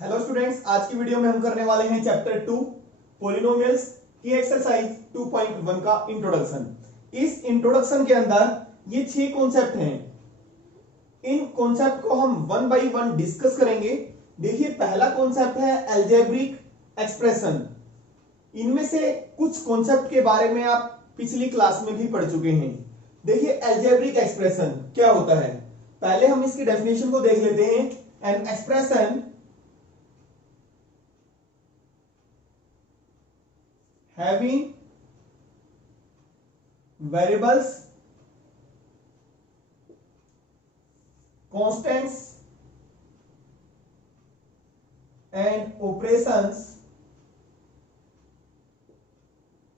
Hello students, आज की video में हम करने वाले हैं चैप्टर 2 पॉलिनोमियल्स की एक्सरसाइज 2.1 का इंट्रोडक्शन। इस इंट्रोडक्शन के अंदर ये 6 कॉन्सेप्ट हैं। इन कॉन्सेप्ट को हम वन बाय वन डिस्कस करेंगे। देखिए, पहला कॉन्सेप्ट है अलजेब्रिक एक्सप्रेशन। इनमें से कुछ कॉन्सेप्ट के बारे में आप पिछली क्लास में भी पढ़ चुके हैं। देखिए, अलजेब्रिक एक्सप्रेशन क्या होता है, पहले हम इसकी डेफिनेशन को देख लेते हैं। An expression having variables, constants and operations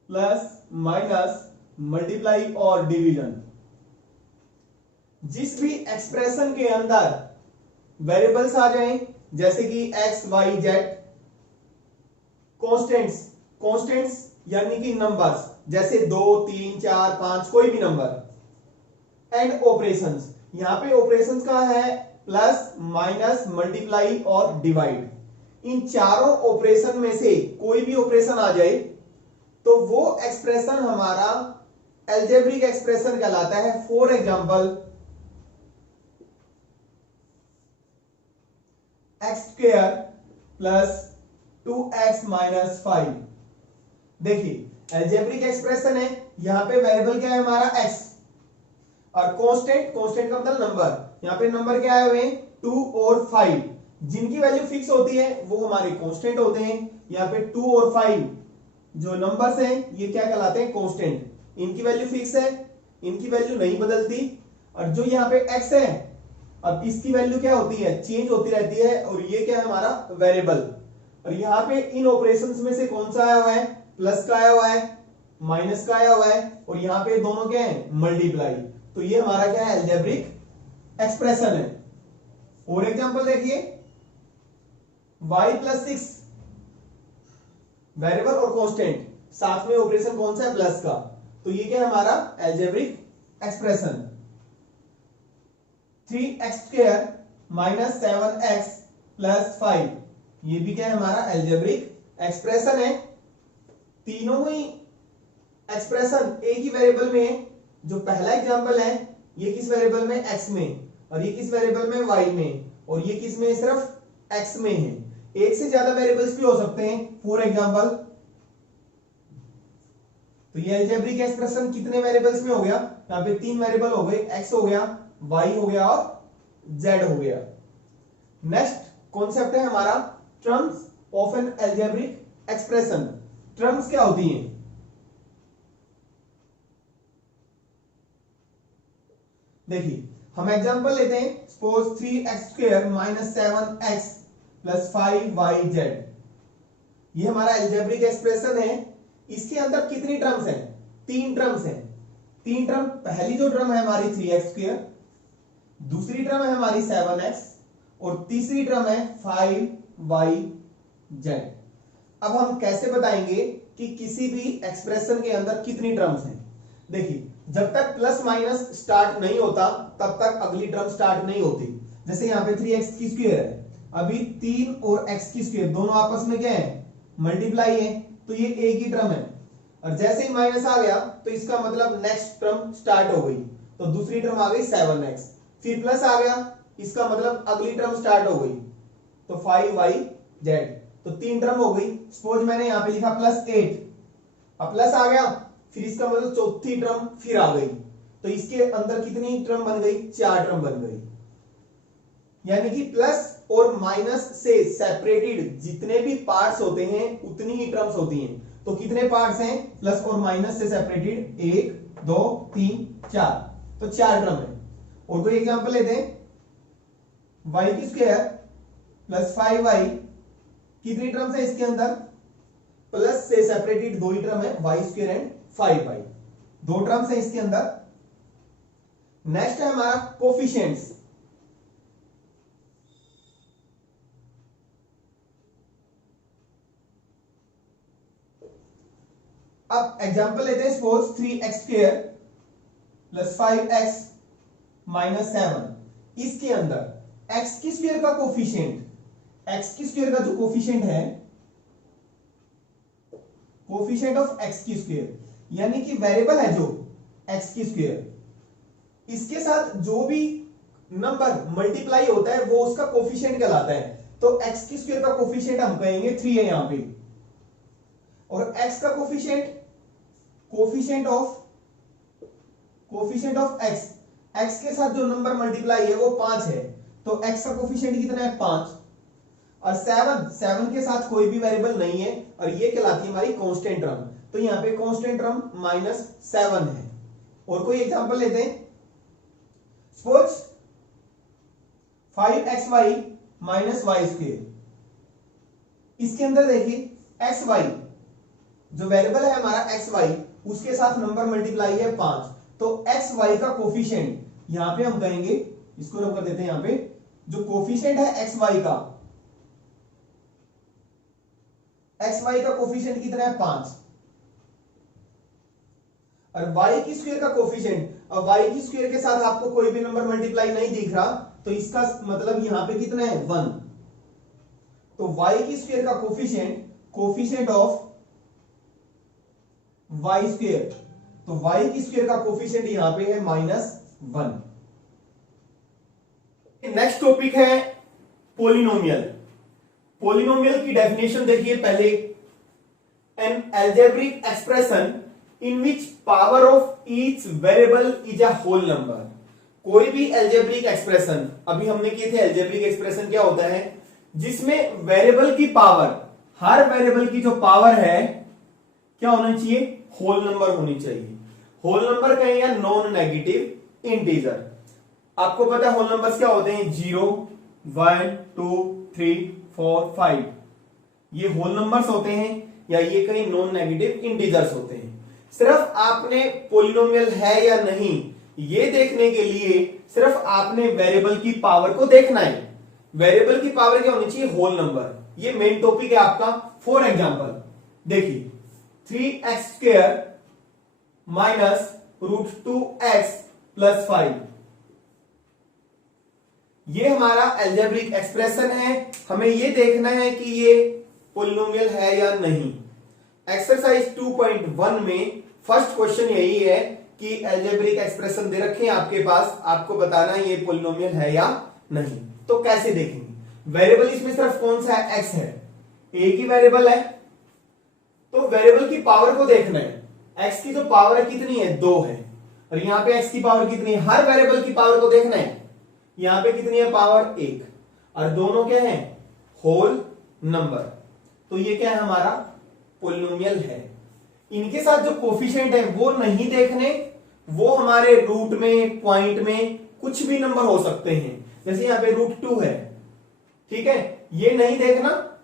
plus minus multiply और division। जिस भी एक्सप्रेशन के अंदर वेरिएबल्स आ जाएं जैसे कि x, y, z, कॉन्स्टेंट्स यानी कि नंबर्स जैसे 2, 3, 4, 5 कोई भी नंबर, एंड ऑपरेशंस। यहां पे ऑपरेशंस का है प्लस, माइनस, मल्टीप्लाई और डिवाइड। इन चारों ऑपरेशन में से कोई भी ऑपरेशन आ जाए तो वो एक्सप्रेशन हमारा अलजेब्रिक एक्सप्रेशन कहलाता है। For example, x square plus 2x minus 5। देखिए, अलजेब्रिक एक्सप्रेशन है, यहां पे वेरिएबल क्या है हमारा x, और कांस्टेंट का मतलब नंबर। यहां पे नंबर क्या आए हुए हैं 2 और 5, जिनकी वैल्यू फिक्स होती है वो हमारे कांस्टेंट होते हैं। यहां पे 2 और 5 जो नंबर्स हैं ये क्या कहलाते हैं, कांस्टेंट। इनकी वैल्यू फिक्स है, इनकी वैल्यू नहीं बदलती। और जो यहाँ पे x है, अब इसकी वैल्यू क्या होती है, चेंज होती रहती है, और ये क्या है हमारा वेरिएबल। और यहाँ पे इन ऑपरेशंस में से कौन सा आया हुआ है, प्लस का आया हुआ है, माइनस का आया हुआ है, और यहाँ पे दोनों क्या है, मल्टीप्लाई। तो ये हमारा क्या है, अलजेब्रिक एक्सप्रेशन है। और एग्जांपल देखिए, y प्लस 6, वेरिएबल और कांस्टेंट, साथ में ऑपरेशन कौन सा है, प्लस का। तो ये क्या है हमारा algebraic expression. 3x square minus 7x plus 5, ये भी क्या है हमारा अलजेब्रिक एक्सप्रेशन है। तीनों ही एक्सप्रेशन एक ही वेरिएबल में है। जो पहला एग्जांपल है ये किस वेरिएबल में, x में, और ये किस वेरिएबल में, y में, और ये किस में, सिर्फ x में है। एक से ज्यादा वेरिएबल्स भी हो सकते हैं। फॉर एग्जांपल, तो ये अलजेब्रिक एक्सप्रेशन कितने वेरिएबल्स में हो गया, यहां पे 3 वेरिएबल हो गए, x हो गया, y हो गया और z हो गया। नेक्स्ट कॉन्सेप्ट है हमारा terms of N algebraic expression. Terms क्या होती हैं, देखिए हम एग्जांपल लेते हैं। Suppose 3x square minus 7x plus 5yz, ये हमारा अलजेब्रिक एक्सप्रेशन है। इसके अंदर कितनी टर्म्स हैं, 3 टर्म्स हैं। 3 टर्म, पहली जो टर्म है हमारी 3x स्क्वायर, दूसरी टर्म है हमारी 7x, और तीसरी टर्म है 5yz। अब हम कैसे बताएंगे कि किसी भी एक्सप्रेशन के अंदर कितनी टर्म्स हैं। देखिए, जब तक प्लस माइनस स्टार्ट नहीं होता तब तक अगली टर्म स्टार्ट नहीं होती। जैसे यहाँ पे 3x की स्क्वायर है, अभी 3 और x की स्क्वायर दोनों आपस में क्या है, मल्टीप्लाई है, तो ये एक ही टर्म है। और जैसे ही माइनस आ गया तो इसका मतलब नेक्स्ट टर्म स्टार्ट हो गई, तो दूसरी टर्म आ गई 7x। फिर प्लस आ गया, इसका मतलब अगली टर्म स्टार्ट हो गई, तो 5yz। तो 3 टर्म हो गई। सपोज मैंने यहां पे लिखा प्लस 8, अब प्लस आ गया, फिर इसका मतलब चौथी टर्म फिर आ गई, तो इसके अंदर कितनी टर्म बन गई, 4 टर्म बन गई। यानी कि प्लस और माइनस से सेपरेटेड जितने भी पार्ट्स होते हैं उतनी ही टर्म्स होती हैं। तो कितने पार्ट्स हैं, प्लस और माइनस से सेपरेटेड, 1 2 3 4, तो 4 टर्म है। और कोई एग्जांपल लेते हैं, y की स्क्वायर प्लस 5y, कितनी टर्म्स है इसके अंदर, प्लस से सेपरेटेड 2 ही टर्म है, y square and 5y, 2 terms है इसके अंदर। नेक्स्ट है हमारा कोफिशिएंट्स। अब एग्जांपल लेते हैं, suppose 3x square plus 5x minus 7, इसके अंदर x की स्क्वायर का कोफिशिएंट एक्स की स्क्वायर का जो कोफिशिएंट है, कोफिशिएंट ऑफ एक्स की स्क्वायर, यानी कि वेरिएबल है जो एक्स की स्क्वायर, इसके साथ जो भी नंबर मल्टीप्लाई होता है वो उसका कोफिशिएंट कहलाता है। तो एक्स की स्क्वायर का कोफिशिएंट हम कहेंगे 3 है यहां पे, और एक्स का कोफिशिएंट ऑफ एक्स, एक्स के साथ जो नंबर मल्टीप्लाई है वो 5 है, तो एक्स का कोफिशिएंट कितना है 5। और 7 के साथ कोई भी वेरिएबल नहीं है, और ये कहलाती है हमारी कांस्टेंट टर्म। तो यहां पे कांस्टेंट टर्म -7 है। और कोई एग्जांपल लेते हैं, सपोज 5xy - y², इसके अंदर देखिए xy जो वेरिएबल है हमारा xy, उसके साथ नंबर मल्टीप्लाई है 5, तो xy का कोफिशिएंट यहां पे हम कहेंगे, इसको रब कर देते हैं, यहां पे जो कोफिशिएंट है xy का कोफिशिएंट कितना है 5, और y की स्क्वायर का कोफिशिएंट, अब y की स्क्वायर के साथ आपको कोई भी नंबर मल्टीप्लाई नहीं दिख रहा, तो इसका मतलब यहां पे कितना है 1, तो y की स्क्वायर का कोफिशिएंट ऑफ y², तो y की स्क्वायर का कोफिशिएंट यहां पे है -1। नेक्स्ट टॉपिक है पोलिनोमियल। पोलिनोमियल की डेफिनेशन देखिए पहले, an algebraic expression in which power of each variable is a whole number. कोई भी अलजेब्रिक एक्सप्रेशन, अभी हमने किए थे अलजेब्रिक एक्सप्रेशन क्या होता है, जिसमें वेरिएबल की पावर, हर वेरिएबल की जो पावर है क्या होना चाहिए, होल नंबर होनी चाहिए। होल नंबर कहें या नॉन नेगेटिव इंटीजर। आपको पता है होल नंबर्स क्या होते हैं, 0, 1, 2, 3, 4, 5, ये होल नंबर्स होते हैं, या ये कहीं नॉन नेगेटिव इंटीजर्स होते हैं। सिर्फ आपने पोलिनोमियल है या नहीं ये देखने के लिए सिर्फ आपने वेरिएबल की पावर को देखना है। वेरिएबल की पावर क्या होनी चाहिए, होल नंबर। ये मेन टॉपिक है आपका। फॉर एग्जांपल देखिए 3x² - √2x + 5, ये हमारा अलजेब्रिक एक्सप्रेशन है। हमें ये देखना है कि ये पोलिनोमियल है या नहीं। एक्सरसाइज 2.1 में फर्स्ट क्वेश्चन यही है कि अलजेब्रिक एक्सप्रेशन दे रखे हैं आपके पास, आपको बताना है ये पोलिनोमियल है या नहीं। तो कैसे देखेंगे, वेरिएबल इसमें सिर्फ कौन सा है, x है, एक ही वेरिएबल है, तो वेरिएबल की पावर को देखना है। x की जो पावर है कितनी है, 2 है, और यहां पे x की पावर कितनी है, हर वेरिएबल की पावर को देखना है। यहां पे कितनी है, पावर 1, और दोनों क्या है, होल नंबर। तो ये क्या है, हमारा पोलिनोमियल है। इनके साथ जो कोफिशिएंट है वो नहीं देखने, वो हमारे रूट में, पॉइंट में कुछ भी नंबर हो सकते हैं। जैसे यहां पे √2 है, ठीक है, ये नहीं देखना,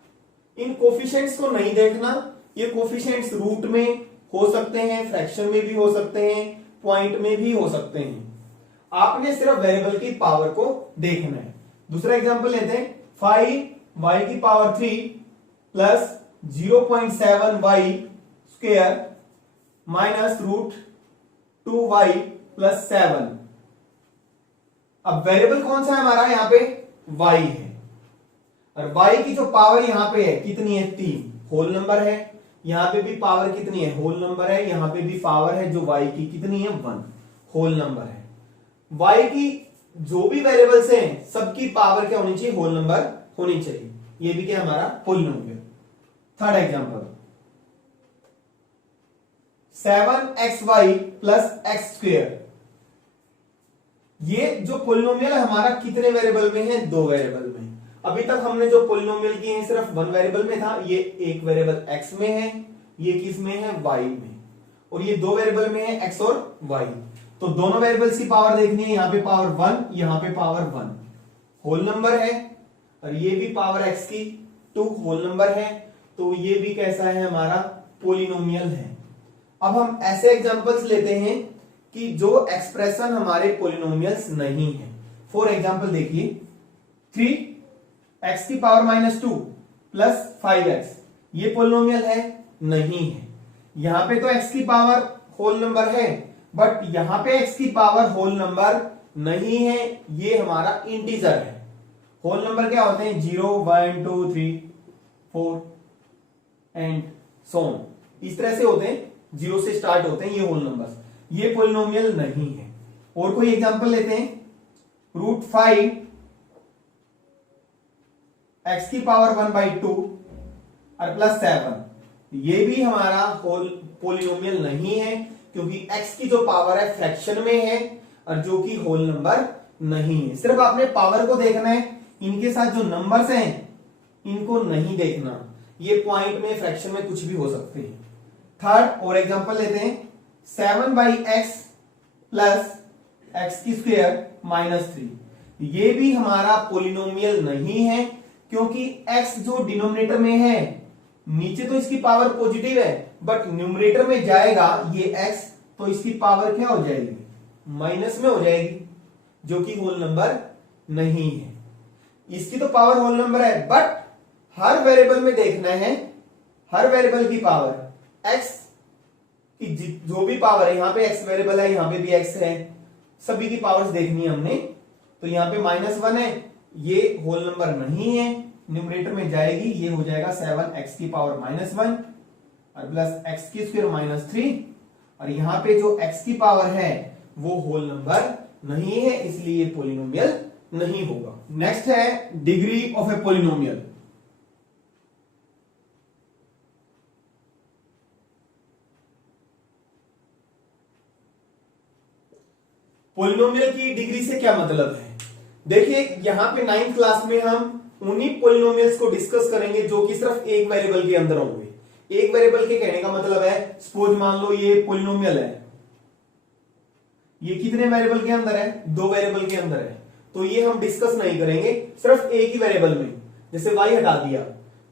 इन कोफिशिएंट्स को नहीं देखना। ये कोफिशिएंट्स रूट में हो सकते हैं, फ्रैक्शन में भी हो सकते हैं, पॉइंट में भी हो सकते हैं। आपने सिर्फ वेरिएबल की पावर को देखना है। दूसरा एग्जांपल लेते हैं, 5y³ + 0.7y² -√2y + 7। अब वेरिएबल कौन सा है हमारा, यहां पे y है, और y की जो पावर यहां पे है कितनी है, 3, होल नंबर है। यहां पे भी पावर कितनी है, होल नंबर है। यहां पे भी पावर है जो y की कितनी है, 1, होल नंबर है। y की जो भी वेरिएबल्स हैं सबकी पावर क्या होनी चाहिए, होल नंबर होनी चाहिए। ये भी क्या हमारा polynomial. Third example 7xy + x²। ये जो पोलिनोमियल है हमारा कितने वेरिएबल में है, 2 वेरिएबल में। अभी तक हमने जो पोलिनोमियल किए हैं सिर्फ 1 वेरिएबल में था। ये एक वेरिएबल x में है, ये किस में है, y में, और ये 2 वेरिएबल में है, x और y। तो दोनों वेरिएबल्स की पावर देखनी है, यहां पे पावर 1, यहां पे पावर 1, होल नंबर है, और ये भी पावर x की 2, होल नंबर है। तो ये भी कैसा है, हमारा पोलिनोमियल है। अब हम ऐसे एग्जांपल्स लेते हैं कि जो एक्सप्रेशन हमारे पोलिनोमियल्स नहीं है। फॉर एग्जांपल देखिए 3x² -2 + 5x, ये पोलिनोमियल है, नहीं है। यहां पे तो x की पावर होल नंबर है, बट यहां पे x की पावर होल नंबर नहीं है, ये हमारा इंटीजर है। होल नंबर क्या होते हैं? 0 1 2 3 4 एंड सो ऑन, इस तरह से होते हैं, 0 से स्टार्ट होते हैं ये होल नंबर्स। ये पॉलिनोमियल नहीं है। और कोई एग्जांपल लेते हैं, √5 x की पावर 1/2 और +7, ये भी हमारा होल पॉलिनोमियल नहीं है, क्योंकि x की जो पावर है फ्रैक्शन में है और जो कि होल नंबर नहीं है। सिर्फ आपने पावर को देखना है, इनके साथ जो नंबर्स हैं इनको नहीं देखना। ये पॉइंट में फ्रैक्शन में कुछ भी हो सकते हैं। थर्ड और एग्जांपल लेते हैं, 7/x प्लस x² -3, ये भी हमारा पॉलिनोमियल नहीं है, क्योंकि x जो डिनोमिनेटर में है, नीचे तो इसकी पावर पॉजिटिव है, बट न्यूमरेटर में जाएगा ये x, तो इसकी पावर क्या हो जाएगी? माइनस में हो जाएगी, जो कि होल नंबर नहीं है। इसकी तो पावर होल नंबर है, बट हर वेरिएबल में देखना है, हर वेरिएबल की पावर x की जो भी पावर है, यहां पे x वेरिएबल है, यहां पे भी x है, सभी की पावर्स देखनी है हमने। तो यहां पे -1 है, ये होल नंबर नहीं है, न्यूमरेटर में जाएगी, ये हो जाएगा 7x की पावर -1 और प्लस x² -3, और यहां पे जो x की पावर है वो होल नंबर नहीं है, इसलिए पॉलिनोमियल नहीं होगा। नेक्स्ट है degree of a polynomial. Polynomial की डिग्री से क्या मतलब है? देखिए यहां पे 9th क्लास में हम उन्हीं पॉलिनोमियल्स को डिस्कस करेंगे जो कि सिर्फ एक वेरिएबल के अंदर होंगे। एक वेरिएबल के कहने का मतलब है, सपोज मान लो ये पॉलिनोमियल है, ये कितने वेरिएबल के अंदर है? 2 वेरिएबल के अंदर है, तो ये हम डिस्कस नहीं करेंगे, सिर्फ एक ही वेरिएबल में। जैसे y हटा दिया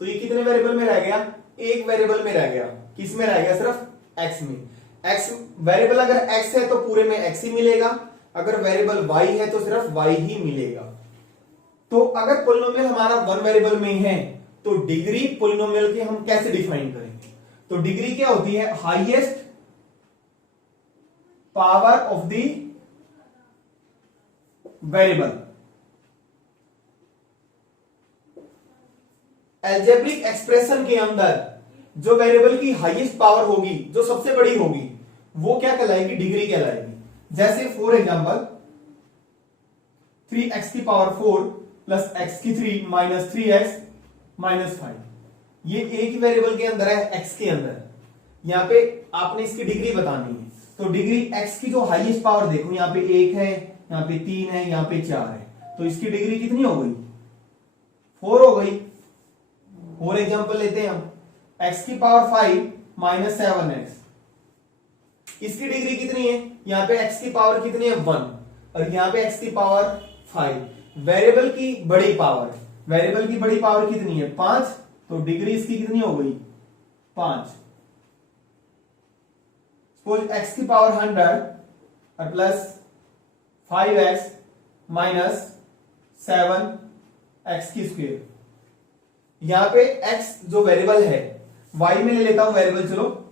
तो ये कितने वेरिएबल में रह गया? एक वेरिएबल में रह गया। किस में रह गया? सिर्फ x में। x वेरिएबल अगर x है तो पूरे में x ही मिलेगा, अगर वेरिएबल y है तो सिर्फ y ही मिलेगा। तो अगर पॉलिनोमियल हमारा 1 वेरिएबल में है, तो डिग्री पॉलिनोमियल की हम कैसे डिफाइन करेंगे? तो डिग्री क्या होती है? Highest power of the variable. Algebraic expression के अंदर जो वेरिएबल की हाईएस्ट पावर होगी, जो सबसे बड़ी होगी, वो क्या कहलाएगी? डिग्री कहलाएगी। जैसे फॉर एग्जांपल 3x की power 4 plus x³ minus 3x minus 5, ये एक ही वेरिएबल के अंदर है, x के अंदर। यहां पे आपने इसकी डिग्री बतानी है, तो डिग्री x की जो हाईएस्ट पावर देखो, यहां पे 1 है, यहां पे 3 है, यहां पे 4 है, तो इसकी डिग्री कितनी हो गई? 4 हो गई। और एग्जांपल लेते हैं हम, x की पावर 5 माइनस 7x, इसकी डिग्री कितनी है? यहां पे x की पावर कितनी है? 1, और यहां पे x की पावर 5। वेरिएबल की बड़ी पावर, वेरिएबल की बड़ी पावर कितनी है? 5, तो डिग्री इसकी कितनी हो गई? 5। सपोज x की पावर 100 और प्लस 5x माइनस 7x²। यहां पे x जो वेरिएबल है, y में ले लेता हूं वेरिएबल, चलो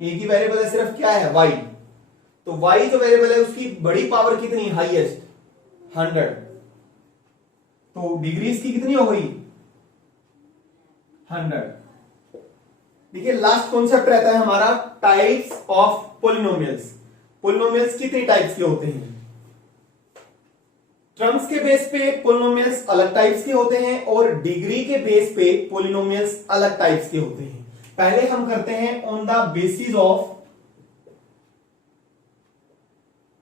एक ही वेरिएबल है, सिर्फ क्या है? y। तो y जो वेरिएबल है उसकी बड़ी पावर कितनी? हाईएस्ट 100, तो डिग्री इसकी कितनी हो गई? 100। देखिए लास्ट कॉन्सेप्ट रहता है हमारा टाइप्स ऑफ पॉलिनोमियल्स। पॉलिनोमियल्स कितने टाइप्स के होते हैं? टर्म्स के बेस पे पॉलिनोमियल्स अलग टाइप्स के होते हैं और डिग्री के बेस पे पॉलिनोमियल्स अलग टाइप्स के होते हैं। पहले हम करते हैं on the basis of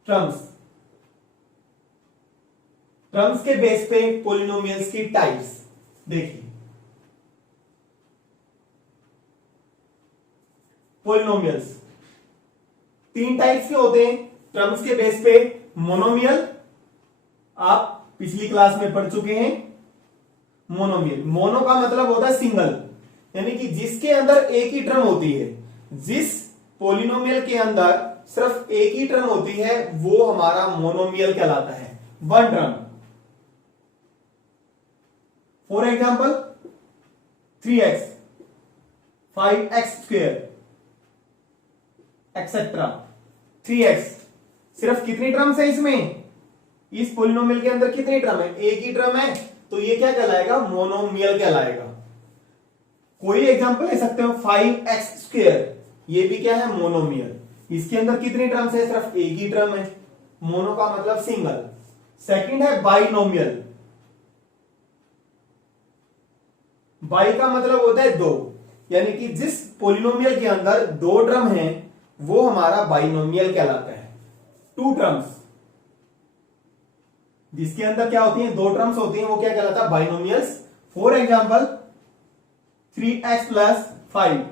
terms. Terms के बेस पे पॉलिनोमियल्स की टाइप्स देखिए। पॉलिनोमियल्स 3 टाइप्स के होते हैं टर्म्स के बेस पे। मोनोमियल, आप पिछली क्लास में पढ़ चुके हैं। मोनोमियल, मोनो का मतलब होता है सिंगल, यानी कि जिसके अंदर एक ही टर्म होती है। जिस पॉलिनोमियल के अंदर सिर्फ एक ही टर्म होती है वो हमारा मोनोमियल कहलाता है, one term. For example 3x 5x² etcetera 3x, सिर्फ कितनी टर्म्स है इसमें? इस पोलिनोमियल के अंदर कितनी टर्म है, एक ही टर्म है, तो ये क्या कहलाएगा, मोनोमियल कहलाएगा। कोई एग्जांपल ले सकते हो, 5x², ये भी क्या है, मोनोमियल। इसके अंदर कितनी टर्म्स है, सिर्फ एक ही टर्म है, मोनो का मतलब सिंगल। सेकंड है बाइनोमियल, बाई का मतलब होता है दो, यानी कि जिस पोलिनोमियल के अंदर दो टर्म है वो हमारा बाइनोमियल कहलाता है। टू टर्म्स, जिसके अंदर क्या होती है, दो टर्म्स होती हैं, वो क्या कहलाता है, बाइनोमियल्स। फॉर एग्जांपल 3x + 5,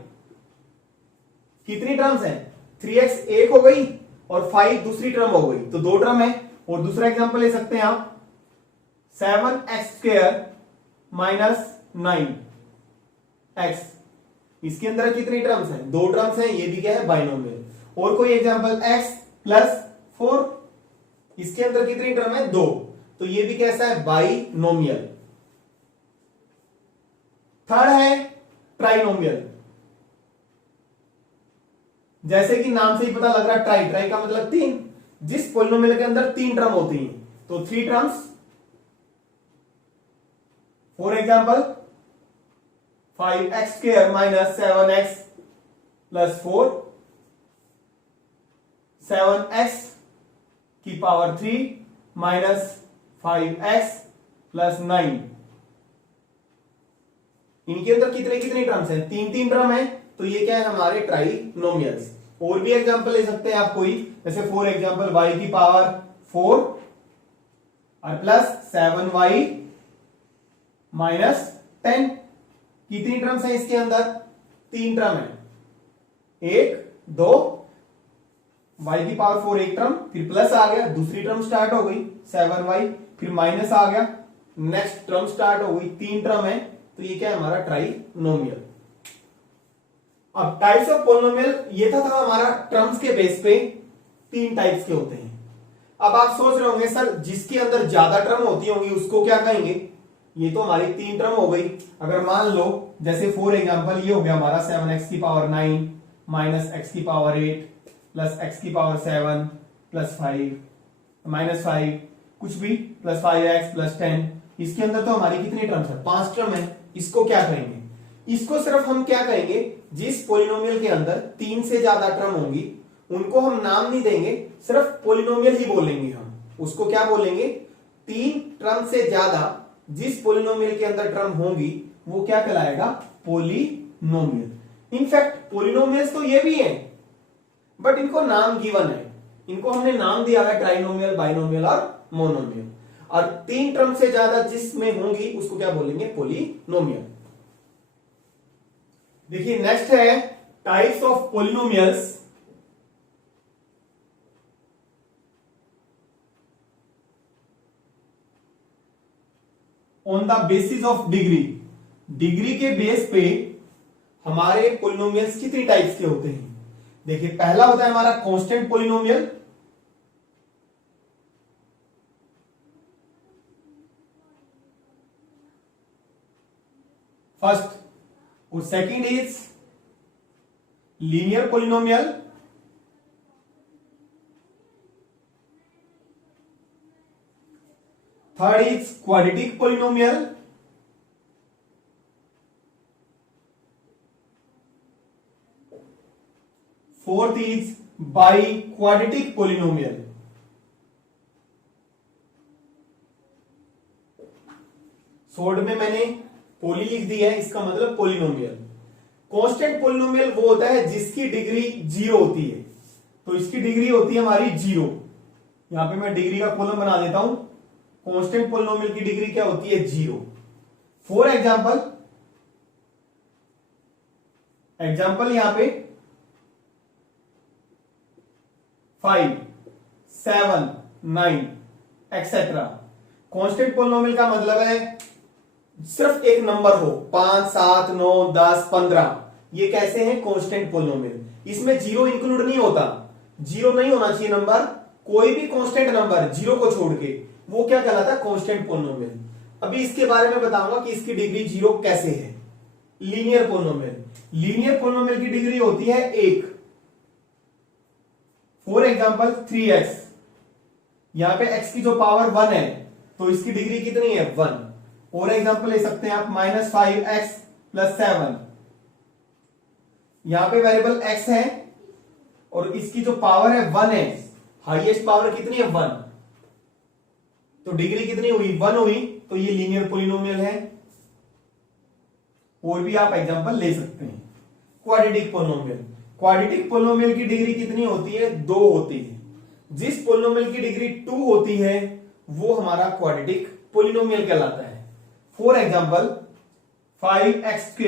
कितनी टर्म्स हैं, 3x एक हो गई और 5 दूसरी टर्म हो गई, तो दो टर्म है। और दूसरा एग्जांपल ले सकते हैं आप, 7x² - 9x, इसके अंदर कितनी टर्म्स हैं, दो टर्म्स हैं, ये भी क्या है, बाइनोमियल। और कोई एग्जांपल x + 4, इसके अंदर कितनी टर्म है, दो, तो ये भी कैसा है, बाइनोमियल। थर्ड है ट्राइनोमियल, जैसे कि नाम से ही पता लग रहा है, ट्राई, ट्राई का मतलब तीन, जिस पोलिनोमियल के अंदर तीन टर्म होती हैं, तो 3 terms. For example 5x² - 7x + 4, 7x³ - 5x + 9, इनके अंदर कितने कितने टर्म्स हैं, तीन तीन टर्म है, तो ये क्या है, हमारे ट्राइनोमियल्स। और भी एग्जांपल ले सकते हैं आप कोई, जैसे फॉर एग्जांपल y⁴ और +7y - 10, कितनी टर्म्स है इसके अंदर, तीन टर्म है, 1 2, y⁴ एक टर्म, फिर प्लस आ गया, दूसरी टर्म स्टार्ट हो गई 7y, फिर माइनस आ गया, नेक्स्ट टर्म स्टार्ट हो गई, तीन टर्म है, तो ये क्या है, हमारा ट्राइनोमियल। अब टाइप्स ऑफ पोलिनोमियल, ये था हमारा टर्म्स के बेस पे तीन टाइप्स के होते हैं। अब आप सोच रहे होंगे सर जिसके अंदर ज्यादा टर्म होती होंगी उसको क्या कहेंगे, ये तो हमारी तीन टर्म हो गई। अगर मान लो जैसे फॉर एग्जांपल ये हो गया हमारा 7x⁹ - x⁸ + x⁴ +5 -5 कुछ भी +5x + 10, इसके अंदर तो हमारी कितनी टर्म्स है, पांच टर्म है। इसको क्या कहेंगे, इसको सिर्फ हम क्या कहेंगे, जिस पोलिनोमियल के अंदर तीन से ज्यादा टर्म होंगी उनको हम नाम नहीं देंगे, सिर्फ पोलिनोमियल ही बोलेंगे हम। उसको क्या बोलेंगे, तीन टर्म से ज्यादा जिस पोलिनोमियल के अंदर टर्म होंगी वो क्या कहलाएगा, पोलिनोमियल। इनफैक्ट पोलिनोमियल्स तो ये भी हैं, बट इनको नाम गिवन है, इनको हमने नाम दिया है ट्राइनोमियल, बाइनोमियल और मोनोमियल। और तीन टर्म से ज्यादा जिसमें होंगी उसको क्या बोलेंगे, पोलिनोमियल। देखिए नेक्स्ट है types of polynomials. On the basis of degree, degree के बेस पे हमारे पोलिनोमियल्स कितनी टाइप्स के होते हैं। देखिए पहला होता है हमारा कांस्टेंट पोलिनोमियल, फर्स्ट, और second is linear polynomial, third is quadratic polynomial, fourth is by quadratic polynomial. Short में मैंने पोली लिख दी है, इसका मतलब पोलिनोमियल। कांस्टेंट पोलिनोमियल वो होता है जिसकी डिग्री 0 होती है, तो इसकी डिग्री होती है हमारी 0। यहां पे मैं डिग्री का कॉलम बना देता हूं। कांस्टेंट पोलिनोमियल की डिग्री क्या होती है, 0। फॉर एग्जांपल यहां पे 5 7 9 एक्सेट्रा। कांस्टेंट पोलिनोमियल का मतलब है सिर्फ एक नंबर हो, 5 7 9 10 15, ये कैसे हैं, कांस्टेंट पोलिनोमियल। इसमें 0 इंक्लूड नहीं होता, 0 नहीं होना चाहिए नंबर, कोई भी कांस्टेंट नंबर 0 को छोड़ के, वो क्या कहलाता है, कांस्टेंट पोलिनोमियल। अभी इसके बारे में बताऊंगा कि इसकी डिग्री 0 कैसे है। लीनियर पोलिनोमियल, लीनियर पोलिनोमियल की डिग्री होती है 1। फॉर एग्जांपल 3x, यहां पे x की जो पावर 1 है तो इसकी डिग्री कितनी है 1। और एग्जांपल ले सकते हैं आप -5x + 7। यहां पे वेरिएबल x है और इसकी जो पावर है 1 है, हाईएस्ट पावर कितनी है 1, तो डिग्री कितनी हुई 1 हुई, तो ये लीनियर पॉलिनोमियल है। और भी आप एग्जांपल ले सकते हैं। क्वाड्रेटिक पॉलिनोमियल, क्वाड्रेटिक पॉलिनोमियल की डिग्री कितनी होती है 2 होती है। जिस पॉलिनोमियल की डिग्री 2 होती है वो हमारा क्वाड्रेटिक पॉलिनोमियल कहलाता है। For example 5x²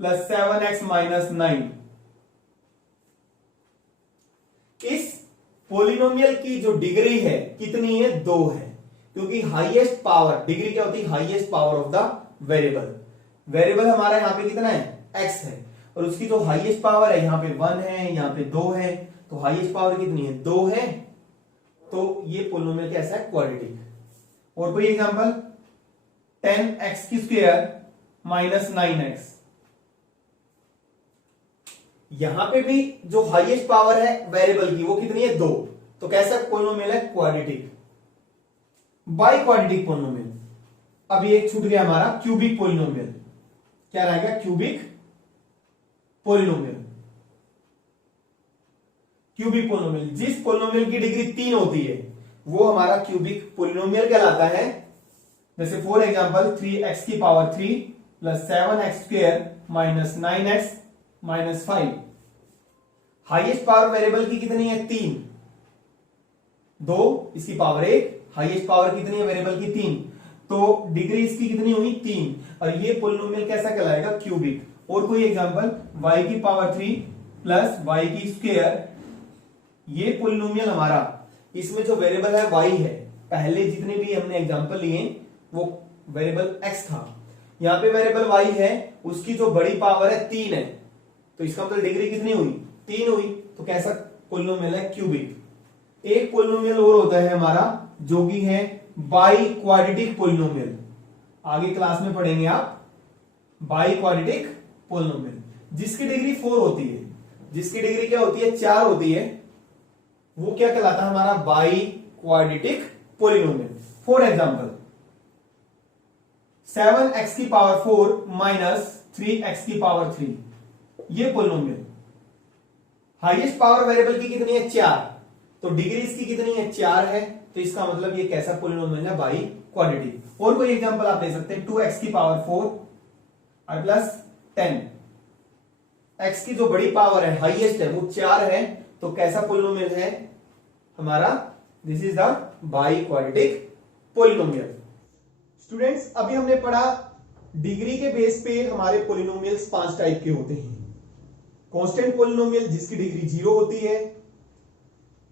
+ 7x - 9। इस पॉलिनोमियल की जो डिग्री है कितनी है 2 है, क्योंकि हाईएस्ट पावर, डिग्री क्या होती है highest power of the variable. Variable हमारा यहां पे कितना है x है और उसकी जो हाईएस्ट पावर है यहां पे 1 है, यहां पे 2 है, तो हाईएस्ट पावर कितनी है 2 है, तो ये पॉलिनोमियल कैसा है क्वाड्रेटिक। और कोई एग्जांपल 10x² - 9x। यहां पे भी जो हाईएस्ट पावर है वेरिएबल की वो कितनी है 2, तो कैसा पॉलिनोमियल है क्वाड्रेटिक, बाई क्वाड्रेटिक पॉलिनोमियल। अब ये छूट गया हमारा क्यूबिक पॉलिनोमियल। क्या रहेगा क्यूबिक पॉलिनोमियल। क्यूबिक पॉलिनोमियल, जिस पॉलिनोमियल की डिग्री 3 होती है वो हमारा क्यूबिक पॉलिनोमियल कहलाता है। जैसे फॉर एग्जांपल 3x की power 3 + 7x² - 9x - 5। Highest power variable की कितनी है 3, 2, इसकी पावर 1, हाईएस्ट पावर कितनी है वेरिएबल की 3, तो डिग्री इसकी कितनी हुई 3, और ये पॉलिनोमियल कैसा कहलाएगा क्यूबिक। और कोई एग्जांपल y की पावर 3 + y²। ये पॉलिनोमियल हमारा, इसमें जो वेरिएबल है y है, पहले जितने भी हमने एग्जांपल लिए वो वेरिएबल x था, यहां पे वेरिएबल y है, उसकी जो बड़ी पावर है 3 है, तो इसका मतलब डिग्री कितनी हुई 3 हुई, तो कैसा पॉलिनोमियल है क्यूबिक। एक पॉलिनोमियल और होता है हमारा जो कि है बाई क्वाड्रेटिक पॉलिनोमियल। आगे क्लास में पढ़ेंगे आप बाई क्वाड्रेटिक पॉलिनोमियल, जिसकी डिग्री 4 होती है, जिसकी डिग्री क्या होती है 4 होती है, वो क्या कहलाता है हमारा by quadratic polynomial. For example 7x की पावर 4 - 3x की पावर 3, ये पॉलिनोमियल। हाईएस्ट पावर वेरिएबल की कितनी है 4, तो डिग्री इसकी कितनी है 4 है, तो इसका मतलब ये कैसा पॉलिनोमियल है बाई क्वाड्रेटिक। और कोई एग्जांपल आप ले सकते हैं 2x की पावर 4 और +10। x की जो बड़ी पावर है हाईएस्ट है वो 4 है, तो कैसा पॉलिनोमियल है हमारा, this is the by quadratic polynomial. Students अभी हमने पढ़ा डिग्री के बेस पे हमारे पॉलिनोमियल्स 5 टाइप के होते हैं। कांस्टेंट पॉलिनोमियल जिसकी डिग्री 0 होती है,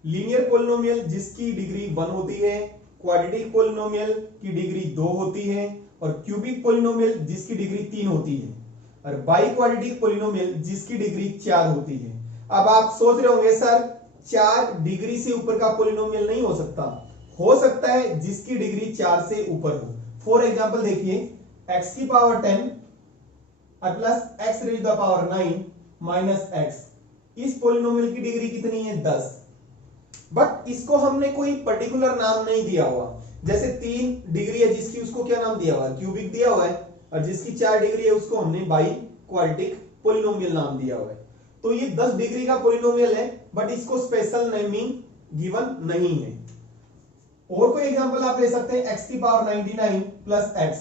लीनियर पॉलिनोमियल जिसकी डिग्री 1 होती है, क्वाड्रेटिक पॉलिनोमियल की डिग्री 2 होती है, और क्यूबिक पॉलिनोमियल जिसकी डिग्री 3 होती है, और बाई क्वाड्रेटिक पॉलिनोमियल जिसकी डिग्री 4 होती है। अब आप सोच रहे होंगे सर 4 डिग्री से ऊपर का पॉलिनोमियल नहीं हो सकता है जिसकी डिग्री 4 से ऊपर हो। फॉर एग्जांपल देखिए x की पावर 10 और +x⁻⁹ -x, इस पॉलिनोमियल की डिग्री कितनी है 10, बट इसको हमने कोई पर्टिकुलर नाम नहीं दिया हुआ। जैसे 3 डिग्री है जिसकी, उसको क्या नाम दिया हुआ है क्यूबिक दिया हुआ है, और जिसकी 4 डिग्री है उसको हमने बाई क्वाड्रेटिक पॉलिनोमियल नाम दिया हुआ है। तो ये 10 डिग्री का पॉलिनोमियल है, बट इसको स्पेशल नेमिंग गिवन नहीं है। और कोई एग्जांपल आप ले सकते हैं x की पावर 99 + x,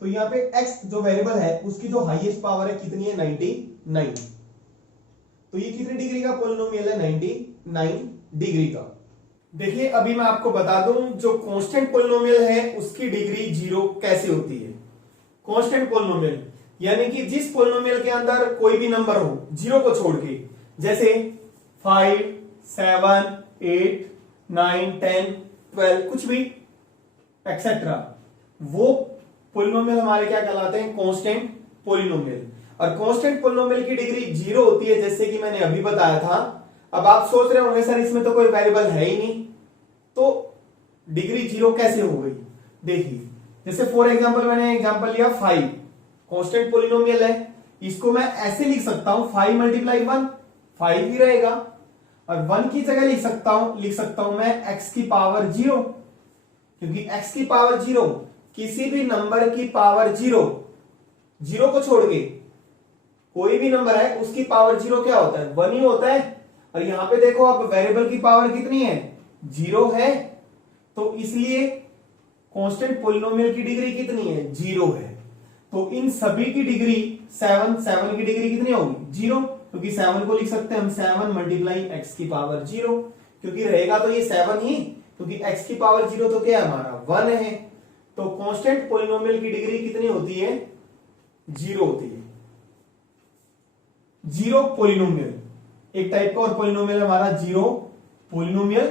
तो यहां पे x जो वेरिएबल है उसकी जो हाईएस्ट पावर है कितनी है 99, तो ये कितनी डिग्री का पॉलिनोमियल है 99 डिग्री का। देखिए अभी मैं आपको बता दूं जो कांस्टेंट पॉलिनोमियल है उसकी डिग्री 0 कैसे होती है। कांस्टेंट पॉलिनोमियल यानी कि जिस पॉलिनोमियल के अंदर कोई भी नंबर हो 0 को छोड़ के, जैसे 5, 7, 8, 9, 10, 12 कुछ भी एक्सेट्रा, वो पॉलिनोमियल हमारे क्या कहलाते हैं कांस्टेंट पॉलिनोमियल। और कांस्टेंट पॉलिनोमियल की डिग्री 0 होती है, जैसे कि मैंने अभी बताया था। अब आप सोच रहे होंगे सर इसमें तो कोई वेरिएबल है ही नहीं, तो डिग्री 0 कैसे हो गई। देखिए जैसे फॉर एग्जांपल मैंने एग्जांपल लिया 5, कांस्टेंट पॉलिनोमियल है, इसको मैं ऐसे लिख सकता हूं 5 × 1 5 ही रहेगा, और 1 की जगह लिख सकता हूं मैं x की पावर 0, क्योंकि x की पावर 0 किसी भी नंबर की पावर 0 को छोड़ के कोई भी नंबर है उसकी पावर 0 क्या होता है, 1 ही होता है। और यहां पे देखो अब वेरिएबल की पावर कितनी है, 0 है, तो इसलिए कांस्टेंट पॉलिनोमियल की डिग्री कितनी है, 0 है। तो इन सभी की डिग्री 7 की डिग्री कितनी होगी, 0, क्योंकि 7 को लिख सकते हैं हम 7 मल्टीप्लाई x की पावर 0, क्योंकि रहेगा तो ये 7 ही, क्योंकि x की पावर 0 तो क्या है हमारा 1 है। तो कांस्टेंट पॉलिनोमियल की डिग्री कितनी होती है, 0 होती है। 0 पॉलिनोमियल, एक टाइप का और पॉलिनोमियल हमारा 0 पॉलिनोमियल।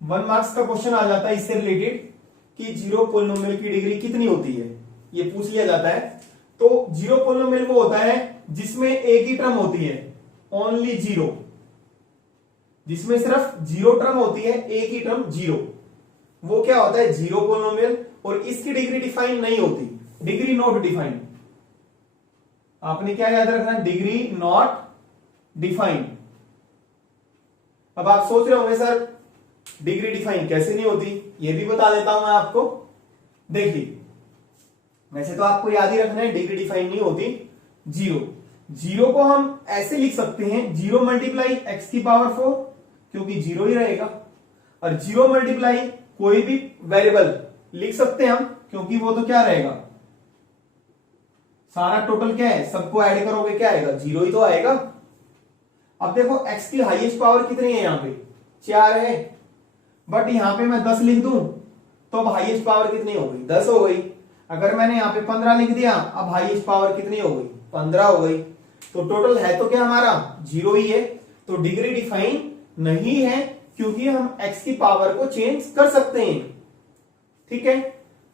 1 मार्क्स का क्वेश्चन आ जाता है इससे रिलेटेड कि 0 पॉलिनोमियल की डिग्री कितनी होती है, ये पूछ लिया जाता है। तो 0 पॉलिनोमियल वो होता है जिसमें एक ही टर्म होती है, ओनली 0, जिसमें सिर्फ 0 टर्म होती है, एक ही टर्म 0, वो क्या होता है 0 पॉलिनोमियल। और इसकी डिग्री डिफाइन नहीं होती, डिग्री नॉट डिफाइंड। आपने क्या याद रखना, डिग्री नॉट डिफाइंड। अब आप सोच रहे होंगे सर डिग्री डिफाइन कैसे नहीं होती, ये भी बता देता हूं मैं आपको। देखिए वैसे तो आपको याद ही रखना है डिग्री डिफाइन नहीं होती। 0 को हम ऐसे लिख सकते हैं 0 मल्टीप्लाई x की पावर 4, क्योंकि 0 ही रहेगा। और 0 मल्टीप्लाई कोई भी वेरिएबल लिख सकते हैं हम, क्योंकि वो तो क्या रहेगा, सारा टोटल क्या है, सबको ऐड करोगे क्या आएगा, 0 ही तो आएगा। अब देखो x की हाईएस्ट पावर कितनी है, यहां पे 4 है, बट यहां पे मैं 10 लिख दूं तो अब हाईएस्ट पावर कितनी हो गई, 10 हो गई। अगर मैंने यहां पे 15 लिख दिया, अब हाईएस्ट पावर कितनी हो गई, 15 हो गई। तो टोटल है तो क्या हमारा 0 ही है। तो डिग्री डिफाइन नहीं है, क्योंकि हम x की पावर को चेंज कर सकते हैं, ठीक है।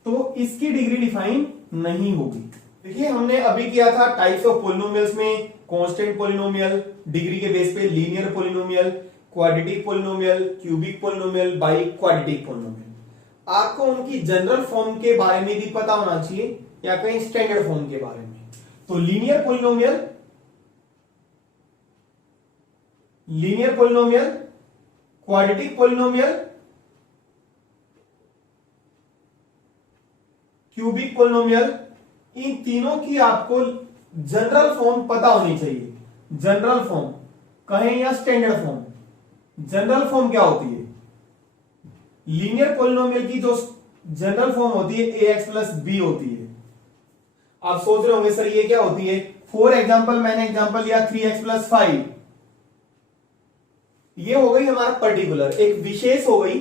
तो इसकी डिग्री डिफाइन नहीं होगी। देखिए हमने अभी किया था टाइप्स ऑफ पॉलिनोमियल्स में कांस्टेंट पॉलिनोमियल, डिग्री के बेस पे linear polynomial, quadratic polynomial, cubic polynomial, by quadratic polynomial. आपको उनकी जनरल फॉर्म के बारे में भी पता होना चाहिए या कहीं स्टैंडर्ड फॉर्म के बारे में। तो linear polynomial, quadratic polynomial, cubic polynomial, इन तीनों की आपको जनरल फॉर्म पता होनी चाहिए। जनरल फॉर्म कहें या स्टैंडर्ड फॉर्म। जनरल फॉर्म क्या होती है, लीनियर पॉलिनोमियल की जो जनरल फॉर्म होती है ax प्लस b होती है। आप सोच रहे होंगे सर ये क्या होती है, फॉर एग्जाम्पल मैंने एग्जाम्पल लिया 3x प्लस 5, ये हो गई हमारा पर्टिकुलर, एक विशेष हो गई,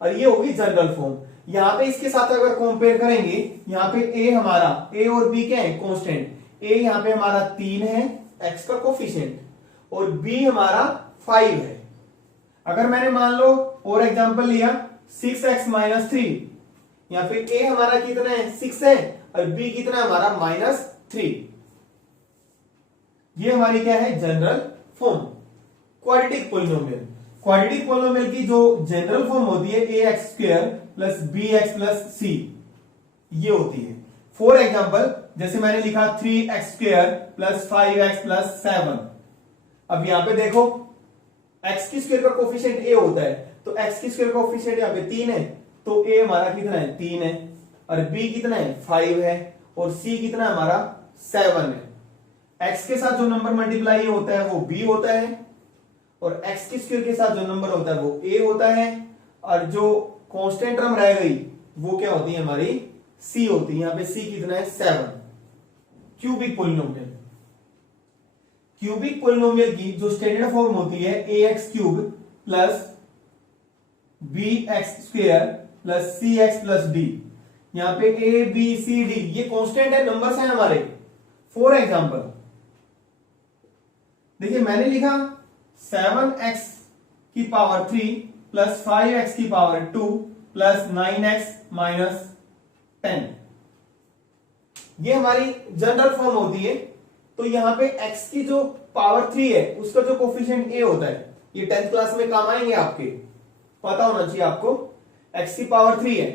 और ये होगी जनरल फॉर्म। यहां पे इसके साथ अगर कंपेयर करेंगे, यहां पे a हमारा, a और b क्या है कांस्टेंट, a यहां पे हमारा 3 है x का कोफिशिएंट, और b हमारा 5 है। अगर मैंने मान लो और एग्जांपल लिया 6x माइनस 3, या फिर a हमारा कितना है 6 है और b कितना है हमारा -3, ये हमारी क्या है जनरल फॉर्म। क्वाड्रेटिक पॉलिनोमियल की जो जनरल फॉर्म होती है ax square plus bx plus c, ये होती है। फॉर एग्जाम्पल जैसे मैंने लिखा 3x square plus 5x plus 7। अब यहां पे देखो x की स्क्वायर का कोफिशिएंट a होता है, तो x की स्क्वायर का कोफिशिएंट यहां पे 3 है, तो a हमारा कितना है 3 है, और b कितना है 5 है, और c कितना हमारा 7 है। x के साथ जो नंबर मल्टीप्लाई होता है वो b होता है, और x की स्क्वायर के साथ जो नंबर होता है वो a होता है, और जो कांस्टेंट टर्म रह गई वो क्या होती है हमारी c होती है। यहां पे c कितना है 7। क्यूबिक पॉलिनोमियल की जो स्टैंडर्ड फॉर्म होती है ax cube plus bx square plus cx plus d। यहां पे a b c d ये कांस्टेंट है, नंबर्स हैं हमारे। फॉर एग्जांपल देखिए मैंने लिखा 7x की पावर 3 प्लस 5x की पावर 2 प्लस 9x माइनस 10, ये हमारी जनरल फॉर्म होती है। तो यहां पे x की जो पावर 3 है उसका जो कोफिशिएंट a होता है, ये 10th क्लास में काम आएंगे आपके, पता होना चाहिए आपको। x की पावर 3 है,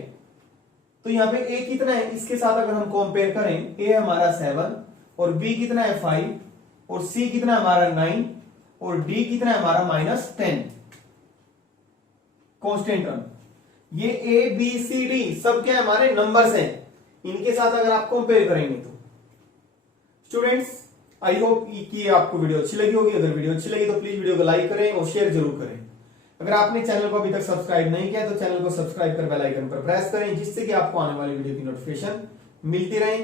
तो यहां पे a कितना है, इसके साथ अगर हम कंपेयर करें a हमारा 7 और b कितना है 5 और c कितना हमारा 9, और डी कितना है हमारा -10 कांस्टेंट टर्म। ये ए बी सी डी सब क्या है हमारे नंबर्स हैं, इनके साथ अगर आप कंपेयर करेंगे तो स्टूडेंट्स आई होप कि आपको वीडियो अच्छी लगी होगी। अगर वीडियो अच्छी लगी तो प्लीज वीडियो को लाइक करें और शेयर जरूर करें। अगर आपने चैनल को अभी तक सब्सक्राइब नहीं किया तो चैनल को सब्सक्राइब कर बेल आइकन पर प्रेस करें, जिससे कि आपको आने वाली वीडियो की नोटिफिकेशन मिलती रहे।